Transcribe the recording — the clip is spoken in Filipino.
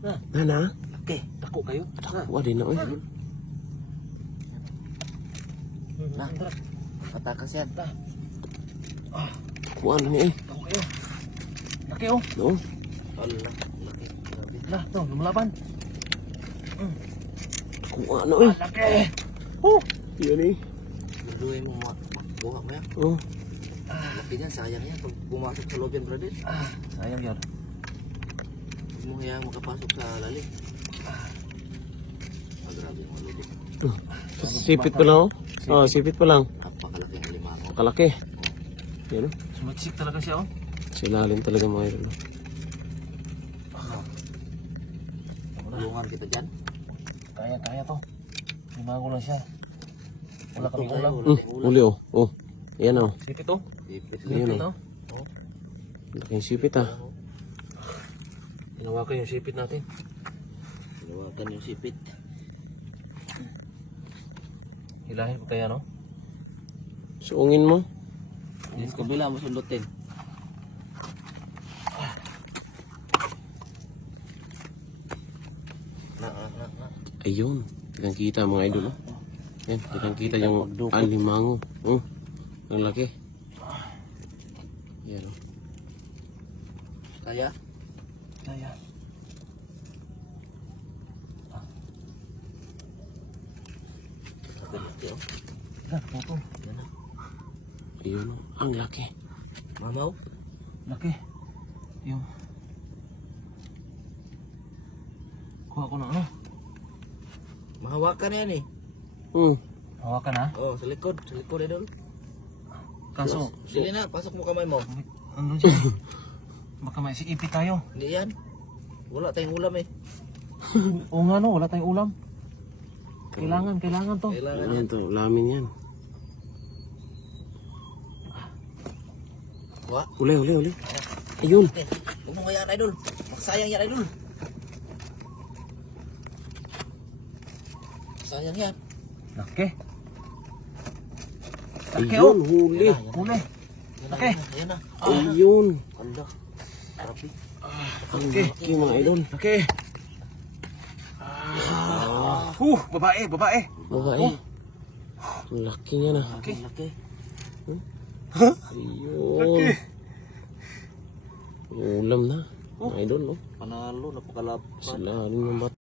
Na. Okay, dako kayo. Wala din na oy. Na, matakas yan. Kuan ni eh. Dako kayo. Laki oh. No. Allah, laki. Lah, to, lumalaban. Kuan na oy. Laki. Yan eh. Luluin mo buha mo yan. Oh. Laki yan, sayang yan. Pag pumasok sa loob yan, brother. Sayang yan. Huwag mo kaya makapasok sa lalim. Grabe yung loob. Sipit pa lang oh. Sipit pa lang. Napakalaki ang limango. Nakalaki. Yan oh. Sumagsik talaga siya oh. Silalim talaga mga idol. Tulungan kita dyan. Kaya to. Limango lang siya. Wala kami ulam. Uli oh. Oh. Yan oh. Sipit oh. Ayun, Sipit oh. oh. Laking sipit ah. Hinawakan yung sipit natin. Hinawakan yung sipit. Hilahin ko kaya no? Suungin mo. Yung kabila mo sundutin. Na. Ayun. Kitang kita mga idol oh. Yan. Kitang kita yung alimango. Oh. Ang laki. Yan oh. Kaya? Kaya. Laki oh. Moto. Yan na. Ayun oh. Ang laki. Mamaw? Laki. Yung. Kuha ko na ano? Mahawakan yan eh. Hawakan ha? Oo, sa likod. Sa likod idol. Kaso, sili na, pasok mo kamay mo. Ano siya? Baka may siipit tayo. Hindi yan. Wala tayong ulam eh. Oo nga no, wala tayong ulam. Kailangan to. Kailangan Yan to. Lamin yan. Kuha. Uli. Ayun. Huwag mo kaya idol. Magsayang yan idol. Sayang yan. Laki. Ayun. Huli. Huli. Laki. Ayan na. Ayun. Anda. Grabe. Ang laki mga idol. Laki. Babae. Babae. Ang laki niya na. Laki. Ayun. Ulam na. Mga idol no. Panalo, napakalaban. Sila rin yung bata.